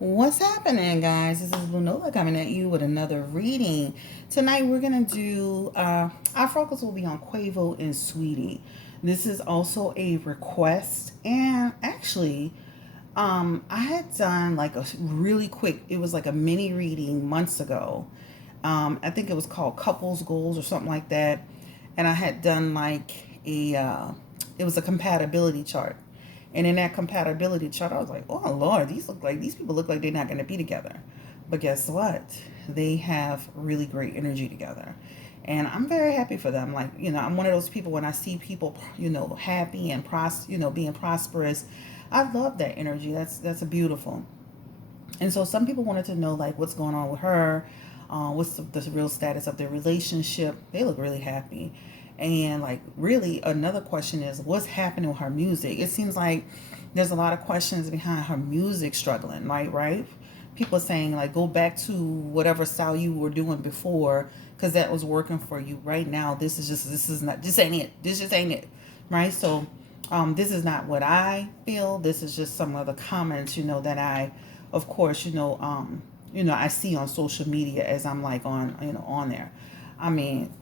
What's happening, guys? This is Nola coming at you with another reading. Tonight, we're going to do, our focus will be on Quavo and Saweetie. This is also a request. And actually, I had done like a really quick, it was like a mini reading months ago. I think it was called Couples Goals or something like that. And I had done like it was a compatibility chart. And in that compatibility chart, I was like, oh Lord, these people look like they're not going to be together. But guess what? They have really great energy together. And I'm very happy for them. Like, I'm one of those people when I see people, happy and being prosperous. I love that energy. That's a beautiful. And so some people wanted to know like what's going on with her, what's the real status of their relationship. They look really happy. And like really another question is what's happening with her music? It seems like there's a lot of questions behind her music struggling, right? People are saying like go back to whatever style you were doing before because that was working for you. Right now this is not, this ain't it. This just ain't it. Right? So this is not what I feel. This is just some of the comments, that I, of course, I see on social media as I'm like on there. I mean,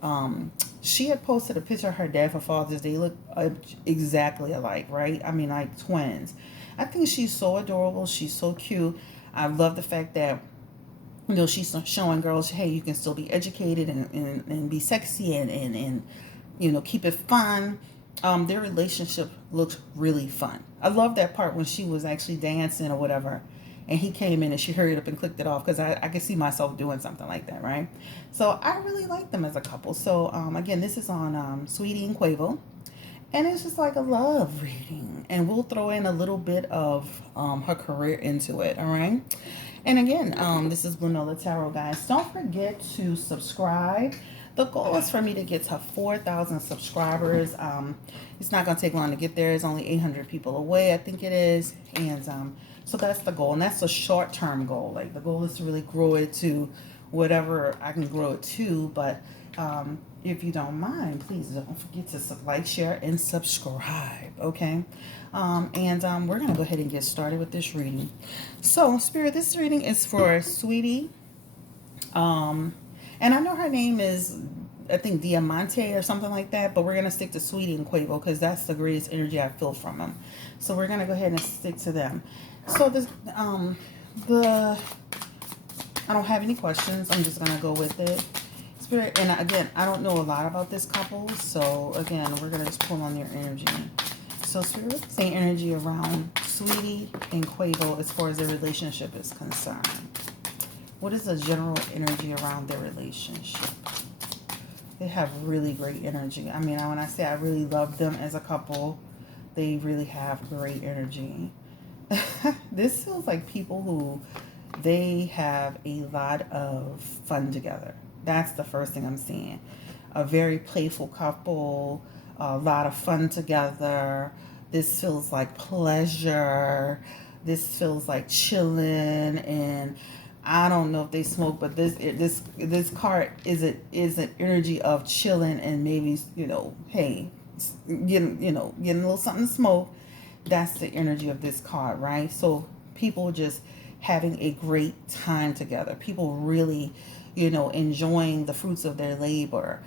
she had posted a picture of her dad for Father's Day. They look exactly alike, right? I mean, like twins. I think she's so adorable. She's so cute. I love the fact that she's showing girls, hey, you can still be educated and be sexy and keep it fun. Their relationship looked really fun. I love that part when she was actually dancing or whatever, and he came in and she hurried up and clicked it off because I could see myself doing something like that, right? So I really like them as a couple. So again, this is on Saweetie and Quavo, and it's just like a love reading, and we'll throw in a little bit of her career into it. All right. And again, this is Nola Tarot, guys. Don't forget to subscribe. The goal is for me to get to 4,000 subscribers. It's not going to take long to get there. It's only 800 people away, I think it is. And so that's the goal. And that's a short-term goal. Like the goal is to really grow it to whatever I can grow it to. But if you don't mind, please don't forget to like, share, and subscribe. Okay. We're going to go ahead and get started with this reading. So, Spirit, this reading is for Saweetie. And I know her name is, I think, Diamante or something like that, but we're going to stick to Saweetie and Quavo because that's the greatest energy I feel from them. So, we're going to go ahead and stick to them. So, I don't have any questions. I'm just going to go with it. Spirit, and again, I don't know a lot about this couple, so again, we're going to just pull on their energy. So Spirit, what's the energy around Saweetie and Quavo as far as their relationship is concerned? What is the general energy around their relationship? They have really great energy. I mean, when I say I really love them as a couple, they really have great energy. This feels like people who they have a lot of fun together. That's the first thing I'm seeing. A very playful couple, a lot of fun together. This feels like pleasure. This feels like chilling, and I don't know if they smoke, but this card is an energy of chilling and maybe hey, getting a little something to smoke. That's the energy of this card, right? So people just having a great time together. People really, enjoying the fruits of their labor,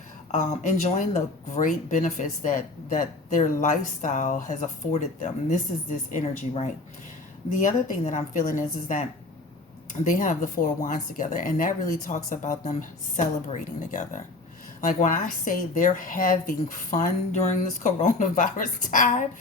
enjoying the great benefits that their lifestyle has afforded them. This is this energy, right? The other thing that I'm feeling is that they have the Four of Wands together, and that really talks about them celebrating together. Like when I say they're having fun during this coronavirus time,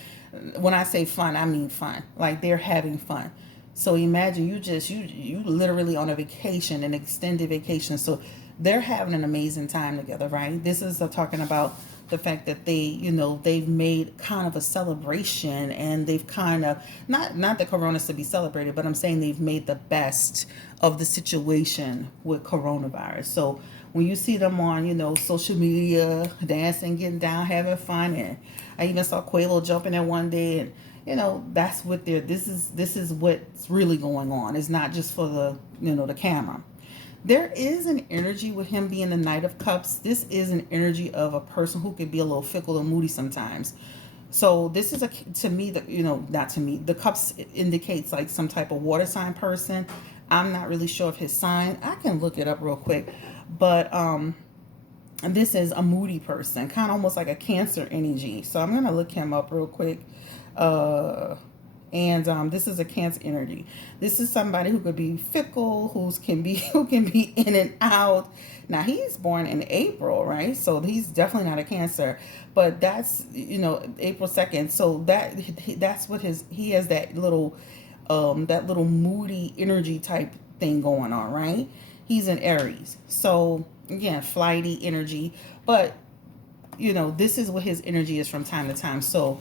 when I say fun, I mean fun. Like they're having fun. So imagine you literally on a vacation, an extended vacation. So they're having an amazing time together, right? This is talking about the fact that they've made kind of a celebration, and they've kind of not that Corona's to be celebrated, but I'm saying they've made the best of the situation with coronavirus. So when you see them on social media dancing, getting down, having fun, and I even saw Quavo jumping in one day, and that's what they're this is what's really going on. It's not just for the camera. There is an energy with him being the Knight of Cups. This is an energy of a person who can be a little fickle and moody sometimes. So this is to me, not to me, the cups indicates like some type of water sign person. I'm not really sure of his sign. I can look it up real quick. But this is a moody person, kind of almost like a Cancer energy. So I'm gonna look him up real quick. Uh, and this is a Cancer energy. This is somebody who could be fickle, who can be in and out. Now he's born in April, right? So he's definitely not a Cancer, but that's April 2nd. So that's what he has that little moody energy type thing going on, right? He's in Aries, so again, flighty energy, but this is what his energy is from time to time. So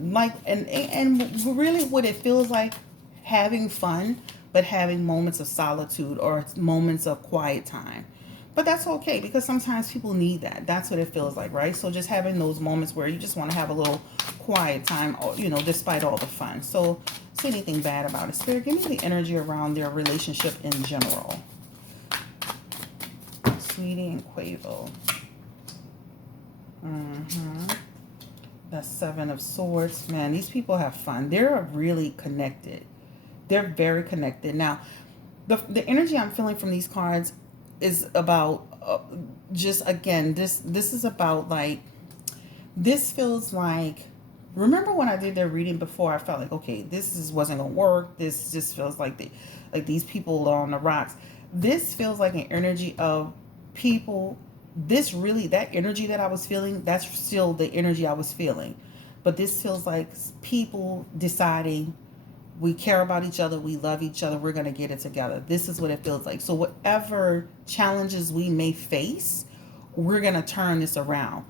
like, and really what it feels like, having fun but having moments of solitude or moments of quiet time. But that's okay, because sometimes people need that. That's what it feels like, right? So just having those moments where you just want to have a little quiet time, despite all the fun. So see anything bad about it. Spirit, give me the energy around their relationship in general. Saweetie and Quavo. The Seven of Swords. Man, these people have fun. They're really connected. They're very connected. Now, the energy I'm feeling from these cards is about just, again, this is about, like, this feels like, remember when I did their reading before, I felt like, okay, wasn't gonna work. This just feels like these people are on the rocks. This feels like an energy of people. That energy that I was feeling, that's still the energy I was feeling. But this feels like people deciding, we care about each other, we love each other, we're going to get it together. This is what it feels like. So whatever challenges we may face, we're going to turn this around,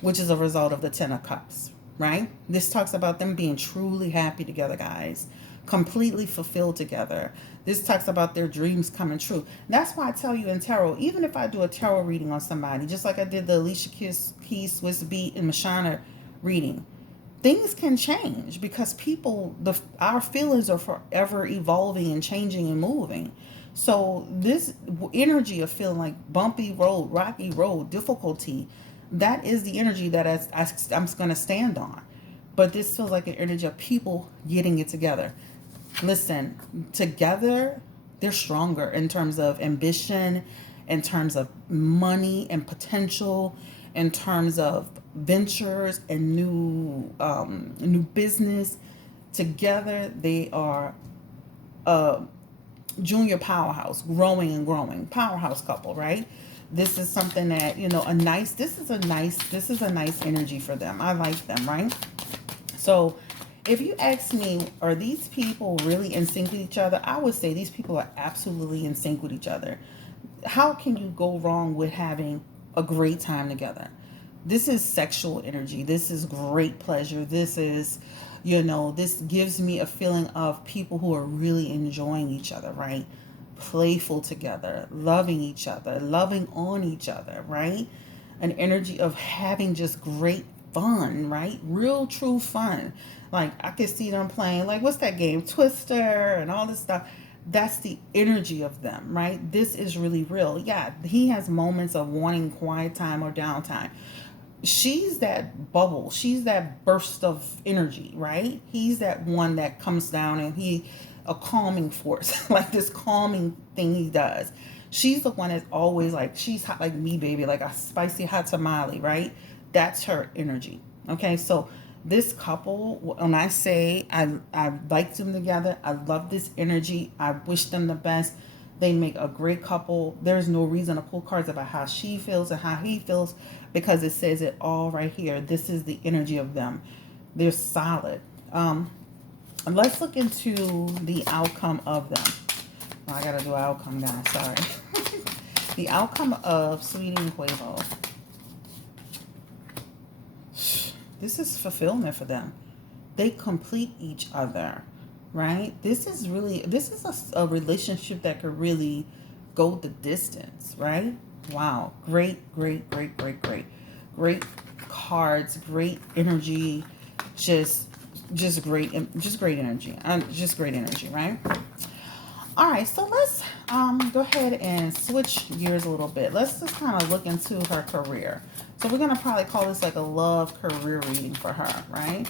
which is a result of the Ten of Cups, right? This talks about them being truly happy together, guys, completely fulfilled together. This talks about their dreams coming true. That's why I tell you in tarot, even if I do a tarot reading on somebody, just like I did the Alicia Keys, Swiss Beat, and Mashana reading, things can change because our feelings are forever evolving and changing and moving. So this energy of feeling like bumpy road, rocky road, difficulty, that is the energy that I'm going to stand on. But this feels like an energy of people getting it together. Listen, together, they're stronger in terms of ambition, in terms of money and potential, in terms of ventures and new business. Together, they are a junior powerhouse, growing and growing powerhouse couple, right? This is something that, this is a nice energy for them. I like them, right? So if you ask me, are these people really in sync with each other? I would say these people are absolutely in sync with each other. How can you go wrong with having a great time together? This is sexual energy. This is great pleasure. This is, this gives me a feeling of people who are really enjoying each other, right? Playful together, loving each other, loving on each other, right? An energy of having just great fun, right? Real true fun. Like, I could see them playing, like, what's that game, Twister and all this stuff. That's the energy of them, right? This is really real. Yeah, he has moments of wanting quiet time or downtime. She's that bubble, she's that burst of energy, right? He's that one that comes down and a calming force, like this calming thing he does. She's the one that's always like, she's hot like me, baby, like a spicy hot tamale, right? That's her energy. Okay, so this couple, when I say I like them together, I love this energy, I wish them the best. They make a great couple. There's no reason to pull cards about how she feels and how he feels, because it says it all right here. This is the energy of them. They're solid. Let's look into the outcome of them. Oh, I gotta do outcome, guys. Sorry. The outcome of Saweetie and Quavo. This is fulfillment for them. They complete each other, right? This is a relationship that could really go the distance, right? Wow. Great cards, great energy, just great energy. Just great energy, right? All right, so let's go ahead and switch gears a little bit. Let's just kind of look into her career. So we're going to probably call this like a love career reading for her, right?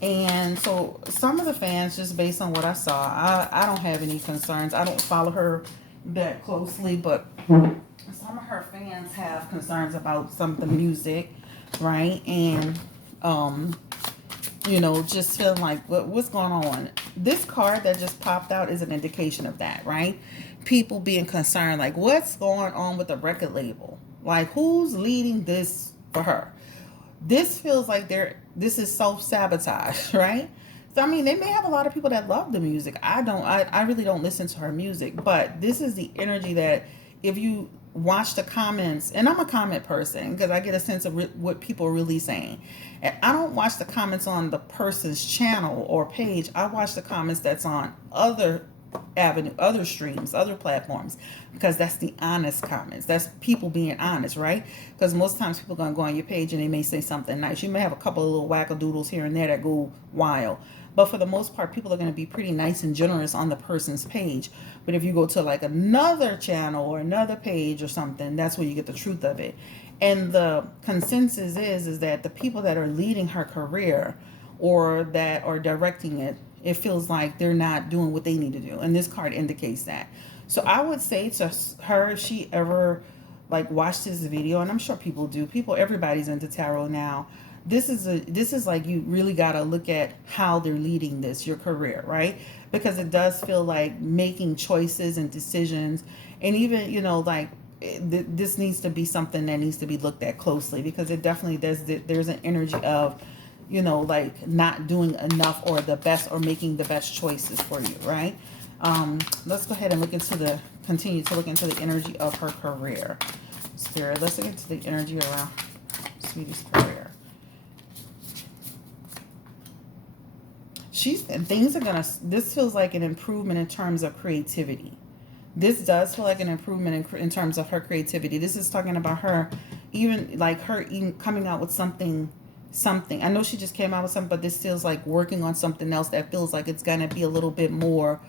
And so some of the fans, just based on what I saw, I don't have any concerns. I don't follow her that closely, but some of her fans have concerns about some of the music, right? And um, just feeling like what's going on. This card that just popped out is an indication of that, right? People being concerned, like what's going on with the record label? Like who's leading this for her? This feels like this is self-sabotage, right? So I mean, they may have a lot of people that love the music. I don't. I really don't listen to her music, but this is the energy that if you watch the comments, and I'm a comment person because I get a sense of what people are really saying. And I don't watch the comments on the person's channel or page. I watch the comments that's on other other streams, other platforms, because that's the honest comments. That's people being honest, right? Because most times people are gonna go on your page and they may say something nice. You may have a couple of little wackadoodles here and there that go wild, but for the most part, people are gonna be pretty nice and generous on the person's page. But if you go to like another channel or another page or something, that's where you get the truth of it. And the consensus is that the people that are leading her career or that are directing it, it feels like they're not doing what they need to do. And this card indicates that. So I would say to her, if she ever like watched this video, and I'm sure people do, everybody's into tarot now. This is like you really got to look at how they're leading your career, right? Because it does feel like making choices and decisions, and even like this needs to be something that needs to be looked at closely, because it definitely there's an energy of like not doing enough or the best or making the best choices for you, right? Let's go ahead and continue to look into the energy of her career. Spirit, let's look into the energy around Sweetie's career. This feels like an improvement in terms of creativity. This does feel like an improvement in terms of her creativity. This is talking about her, even coming out with something. I know she just came out with something, but this feels like working on something else that feels like it's gonna be a little bit more.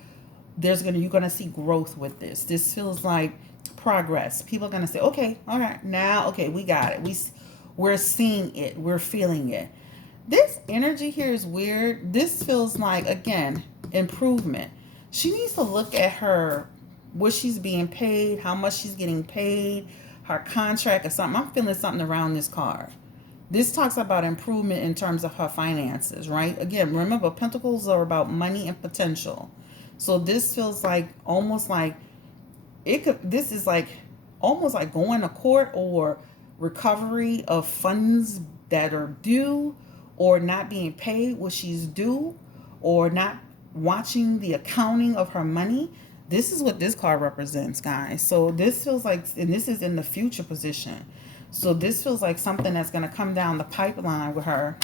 You're gonna see growth with this. This feels like progress. People are gonna say, okay, all right, now, okay, we got it. We're seeing it. We're feeling it. This energy here is weird. This feels like, again, improvement. She needs to look at what she's being paid, how much she's getting paid, her contract or something. I'm feeling something around this card. This talks about improvement in terms of her finances, right? Again, remember, pentacles are about money and potential. So this feels like almost like this is like almost like going to court or recovery of funds that are due, or not being paid what she's due, or not watching the accounting of her money. This is what this card represents, guys. So this feels like, and this is in the future position. So this feels like something that's going to come down the pipeline with her.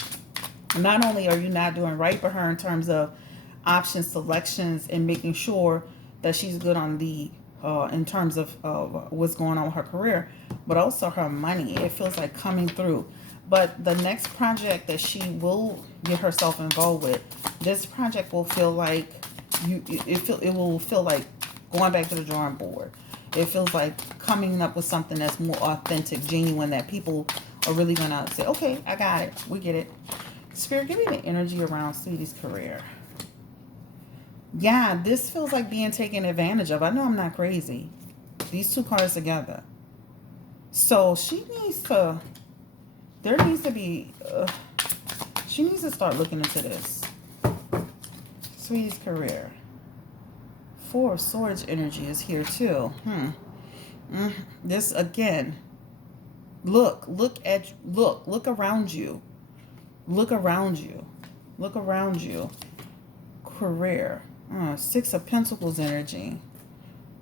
Not only are you not doing right for her in terms of option selections and making sure that she's good on the in terms of what's going on with her career, but also her money. It feels like coming through. But the next project that she will get herself involved with, this project will feel like it will feel like going back to the drawing board. It feels like coming up with something that's more authentic, genuine, that people are really gonna say, okay, I got it, we get it. Spirit, give me the energy around Sweetie's career. Yeah, this feels like being taken advantage of. I know I'm not crazy. These two cards together. So she needs to, there needs to be, she needs to start looking into this. Sweetie's career. Four of Swords energy is here too. This again. Look around you. Look around you. Look around you. Career. Six of Pentacles energy.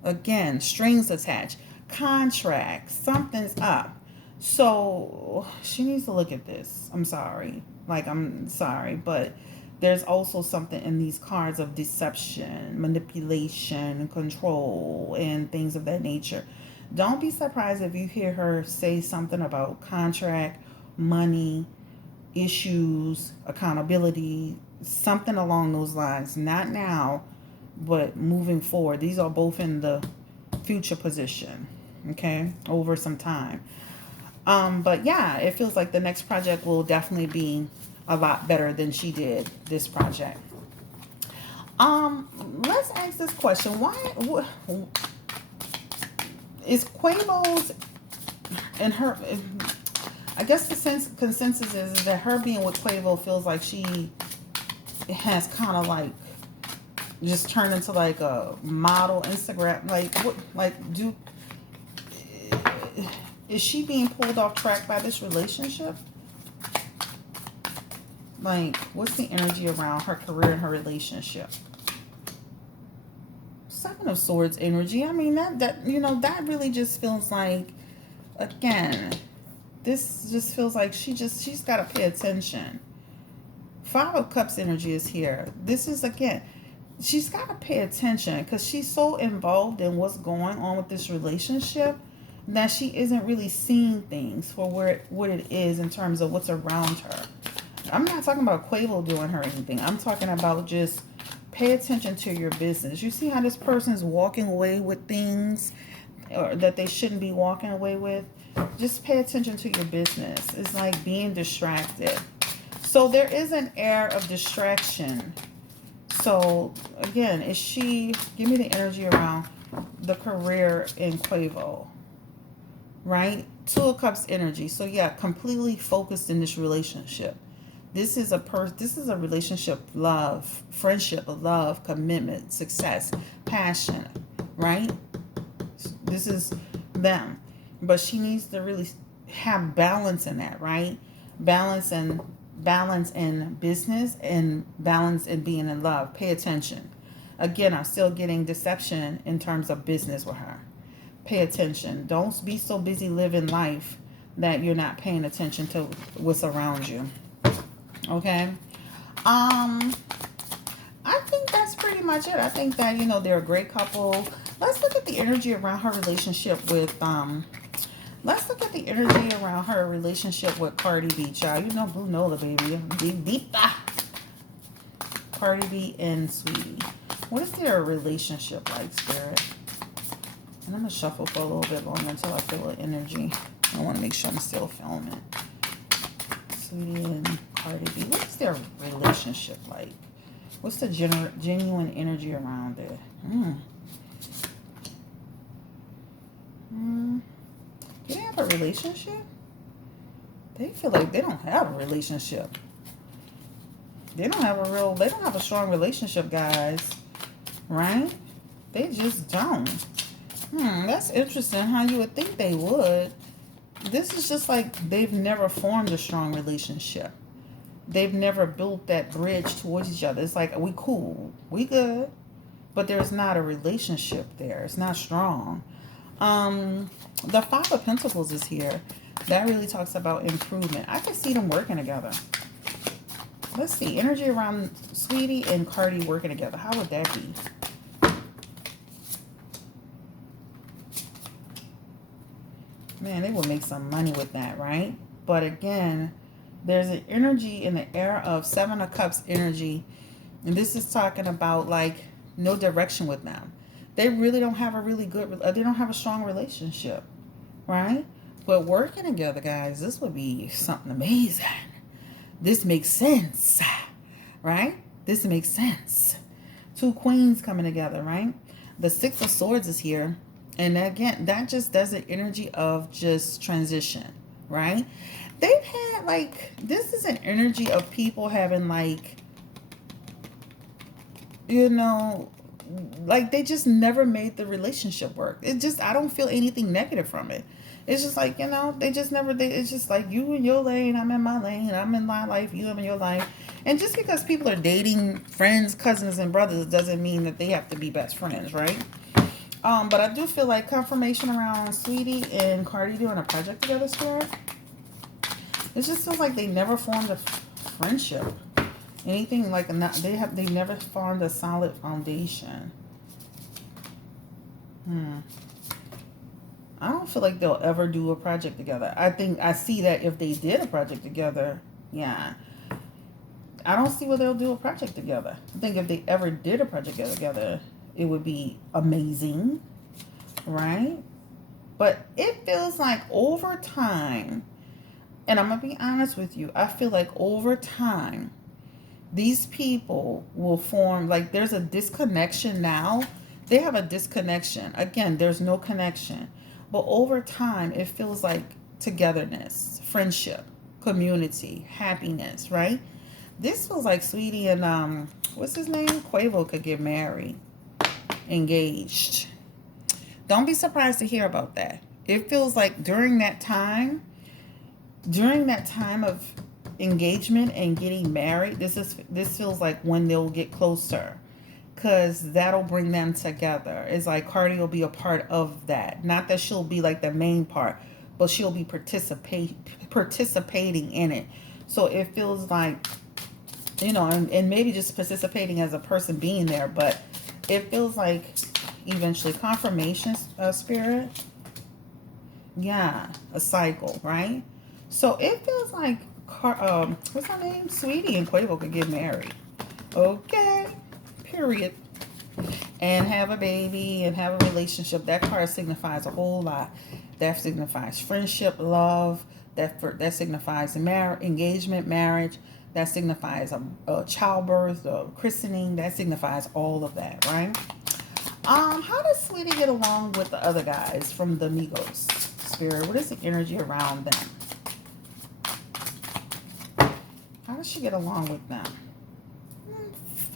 Again, strings attached. Contract. Something's up. So she needs to look at this. I'm sorry. I'm sorry, but there's also something in these cards of deception, manipulation, control, and things of that nature. Don't be surprised if you hear her say something about contract, money, issues, accountability, something along those lines. Not now, but moving forward. These are both in the future position, okay, over some time. But yeah, it feels like the next project will definitely be a lot better than she did this project. Let's ask this question. Is Quavo's and her, I guess the consensus is that her being with Quavo feels like she has kind of like just turned into like a model Instagram. Like what? Like is she being pulled off track by this relationship? Like, what's the energy around her career and her relationship? Seven of Swords energy. I mean, that that really just feels like, again, this just feels like she's got to pay attention. Five of Cups energy is here. This is, again, she's got to pay attention because she's so involved in what's going on with this relationship that she isn't really seeing things for what it is in terms of what's around her. I'm not talking about Quavo doing her anything. I'm talking about just pay attention to your business. You see how this person's walking away with things or that they shouldn't be walking away with? Just pay attention to your business. It's like being distracted. So there is an air of distraction. So again, give me the energy around the career in Quavo, right? Two of Cups energy. So yeah, completely focused in this relationship. This is a relationship, love, friendship, love, commitment, success, passion, right? This is them. But she needs to really have balance in that, right? Balance in business and balance in being in love. Pay attention. Again, I'm still getting deception in terms of business with her. Pay attention. Don't be so busy living life that you're not paying attention to what's around you. Okay. I think that's pretty much it. I think that, they're a great couple. Let's look at the energy around her relationship with let's look at the energy around her relationship with Cardi B, child. You know Blue Nola, baby. Deep. Cardi B and Saweetie. What is their relationship like, Spirit? And I'm gonna shuffle for a little bit longer until I feel the energy. I want to make sure I'm still feeling it. Saweetie and Cardi B. What is their relationship like? What's the genuine energy around it? Do they have a relationship? They feel like they don't have a relationship. They don't have a strong relationship, guys. Right? They just don't. That's interesting how you would think they would. This is just like they've never formed a strong relationship. They've never built that bridge towards each other. It's like, we cool, we good, but there's not a relationship there. It's not strong. The Five of Pentacles is here. That really talks about improvement. I can see them working together. Let's see. Energy around Saweetie and Cardi working together. How would that be? Man, they will make some money with that, right? But again, there's an energy in the air of Seven of Cups energy. And this is talking about like no direction with them. They really don't have they don't have a strong relationship, right? But working together, guys, this would be something amazing. This makes sense, right? This makes sense. Two queens coming together, right? The Six of Swords is here. And again, that just does an energy of just transition, right? They've had like, this is an energy of people having like, like they just never made the relationship work. I don't feel anything negative from it. It's just like, they just never, it's just like you in your lane, I'm in my lane, I'm in my life, you in your life. And just because people are dating friends, cousins, and brothers doesn't mean that they have to be best friends, right? But I do feel like confirmation around Saweetie and Cardi doing a project together, Spirit. It just feels like they never formed a friendship. Anything like they never formed a solid foundation. I don't feel like they'll ever do a project together. I see that if they did a project together, yeah. I don't see where they'll do a project together. I think if they ever did a project together, it would be amazing, right? But it feels like over time, and I'm going to be honest with you, I feel like over time, these people will form, like there's a disconnection now. They have a disconnection. Again, there's no connection. But over time, it feels like togetherness, friendship, community, happiness, right? This feels like Sweetie and what's his name? Quavo could get married, engaged. Don't be surprised to hear about that. It feels like during that time of engagement and getting married, this feels like when they'll get closer, because that'll bring them together. It's like Cardi will be a part of that. Not that she'll be like the main part, but she'll be participating in it. So it feels like, and maybe just participating as a person being there, but it feels like eventually confirmation, spirit. Yeah, a cycle, right? So it feels like, what's her name? Sweetie and Quavo could get married. Okay, period. And have a baby and have a relationship. That card signifies a whole lot. That signifies friendship, love. That signifies engagement, marriage. That signifies a childbirth, a christening. That signifies all of that, right? How does Sweetie get along with the other guys from the Migos? Spirit, what is the energy around them? How does she get along with them?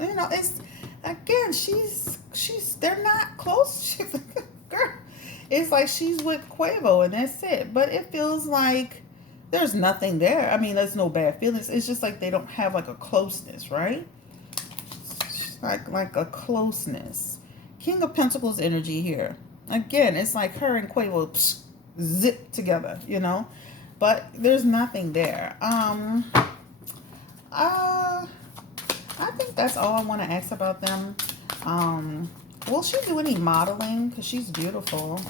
It's again, they're not close. She's like, girl, it's like she's with Quavo and that's it. But it feels like there's nothing there. I mean, there's no bad feelings. It's just like they don't have like a closeness, right? Like a closeness. King of Pentacles energy here. Again, it's like her and Quavo zip together, but there's nothing there. I think that's all I want to ask about them. Will she do any modeling? Because she's beautiful.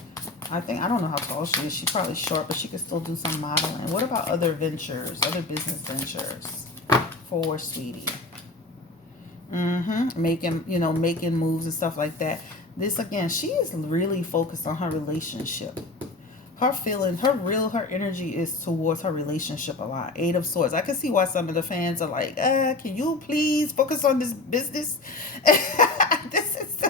I don't know how tall she is. She's probably short, but she could still do some modeling. What about other ventures, other business ventures for Sweetie? Making moves and stuff like that. This, again, she is really focused on her relationship. Her energy is towards her relationship a lot. 8 of Swords. I can see why some of the fans are like, can you please focus on this business? This is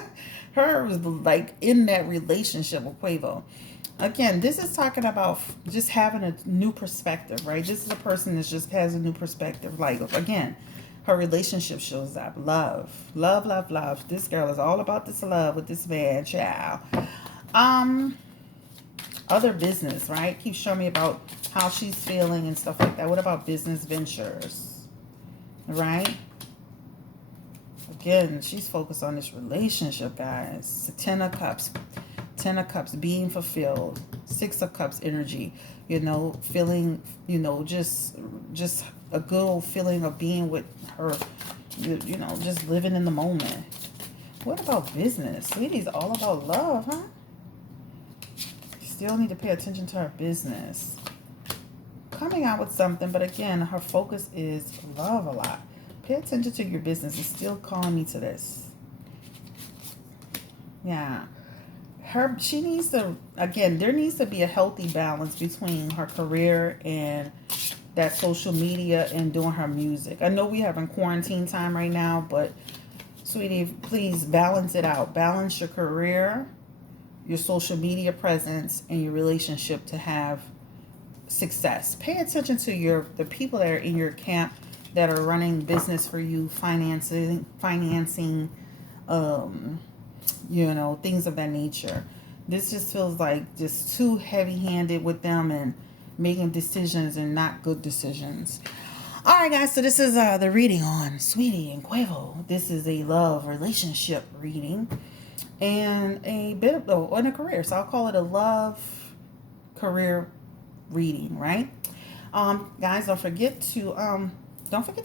her was like in that relationship with Quavo. Again, this is talking about just having a new perspective, right? This is a person that just has a new perspective. Like, again, her relationship shows up. Love. Love, love, love. This girl is all about this love with this man, child. Other business, right? Keep showing me about how she's feeling and stuff like that. What about business ventures? Right? Again, she's focused on this relationship, guys. The 10 of Cups. 10 of Cups, being fulfilled. 6 of Cups energy. Feeling, just a good old feeling of being with her. Just living in the moment. What about business? Sweetie's all about love, huh? Still need to pay attention to her business. Coming out with something, but again, her focus is love a lot. Pay attention to your business. It's still calling me to this. Yeah. She needs to, again, there needs to be a healthy balance between her career and that social media and doing her music. I know we having quarantine time right now, but Sweetie, please balance it out. Balance your career, your social media presence, and your relationship to have success. Pay attention to the people that are in your camp that are running business for you, financing, things of that nature. This just feels like just too heavy-handed with them and making decisions and not good decisions. All right, guys, so this is the reading on Sweetie and Quavo. This is a love relationship reading and a bit of on a career. So I'll call it a love career reading, right? Guys, don't forget to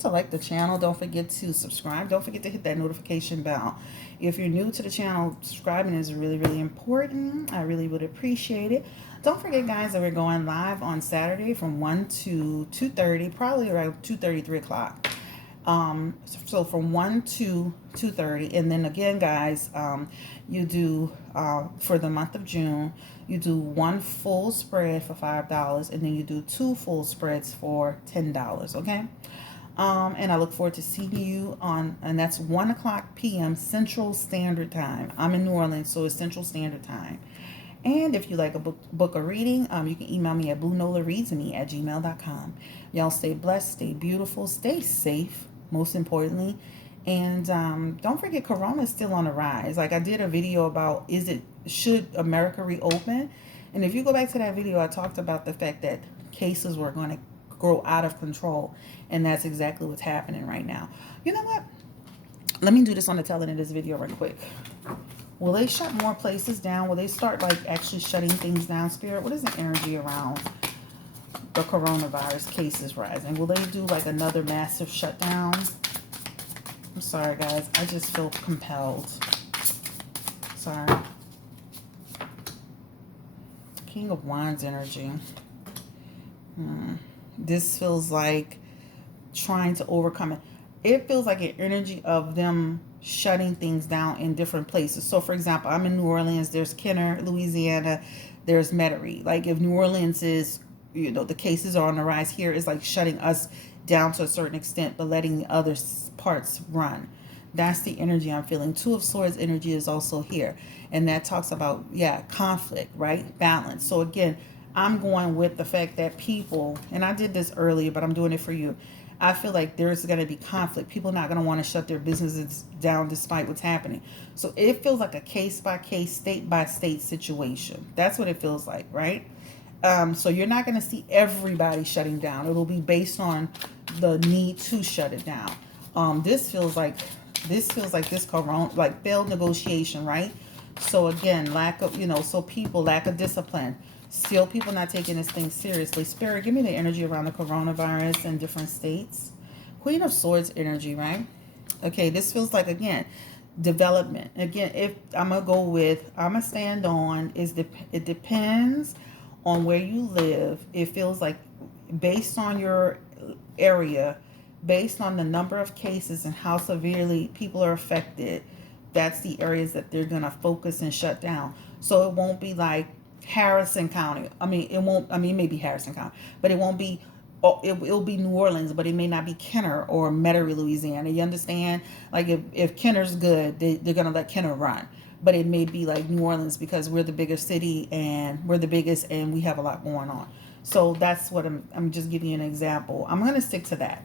like the channel. Don't forget to subscribe. Don't forget to hit that notification bell. If you're new to the channel, subscribing is really, really important. I really would appreciate it. Don't forget, guys, that we're going live on Saturday from 1 to 2:30, probably around 2:30, 3 o'clock. So from 1 to 2:30, and then again, guys, you do for the month of June, you do one full spread for $5, and then you do two full spreads for $10. Okay. And I look forward to seeing you on, and that's 1 o'clock p.m. Central Standard Time. I'm in New Orleans, so it's Central Standard Time. And if you like a book or reading, you can email me at bluenolareadsme@gmail.com. Y'all stay blessed, stay beautiful, stay safe, most importantly. And don't forget, Corona is still on the rise. Like I did a video about, should America reopen? And if you go back to that video, I talked about the fact that cases were going to grow out of control. And that's exactly what's happening right now. You know what? Let me do this on the tail end of this video right quick. Will they shut more places down? Will they start like actually shutting things down, Spirit? What is the energy around the coronavirus cases rising? Will they do like another massive shutdown? I'm sorry, guys. I just feel compelled. Sorry. King of Wands energy. This feels like trying to overcome it. It feels like an energy of them shutting things down in different places. So, for example, I'm in New Orleans. There's Kenner, Louisiana. There's Metairie. Like if New Orleans is, the cases are on the rise here, it's like shutting us down to a certain extent, but letting the other parts run. That's the energy I'm feeling. Two of Swords energy is also here. And that talks about, conflict, right? Balance. So again, I'm going with the fact that people, and I did this earlier, but I'm doing it for you. I feel like there's going to be conflict. People are not going to want to shut their businesses down despite what's happening. So it feels like a case-by-case, state-by-state situation. That's what it feels like, right? So you're not going to see everybody shutting down. It'll be based on the need to shut it down. This feels like this corona, like failed negotiation, right? So again, lack of, lack of discipline. Still people not taking this thing seriously. Spirit, give me the energy around the coronavirus in different states. Queen of Swords energy, right? Okay, this feels like, again, development. Again, if I'm going to stand on, it depends on where you live. It feels like based on your area, based on the number of cases and how severely people are affected, that's the areas that they're going to focus and shut down. So it won't be like Harrison County. It may be Harrison County, but it won't be, it'll be New Orleans, but it may not be Kenner or Metairie, Louisiana. You understand? Like if Kenner's good, they're going to let Kenner run. But it may be like New Orleans because we're the bigger city and we're the biggest and we have a lot going on. So that's what I'm just giving you an example. I'm going to stick to that.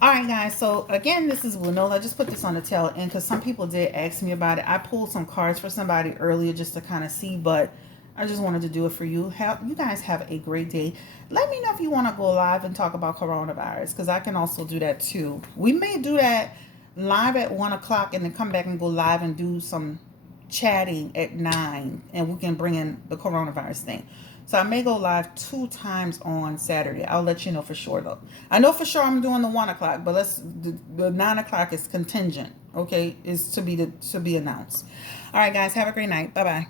All right, guys. So again, this is Nola. I just put this on the tail end because some people did ask me about it. I pulled some cards for somebody earlier just to kind of see, but I just wanted to do it for you. You guys have a great day. Let me know if you want to go live and talk about coronavirus because I can also do that too. We may do that live at 1 o'clock and then come back and go live and do some chatting at 9 and we can bring in the coronavirus thing. So I may go live 2 times on Saturday. I'll let you know for sure though. I know for sure I'm doing the 1 o'clock, but the 9 o'clock is contingent. Okay, is to be announced. All right, guys, have a great night. Bye bye.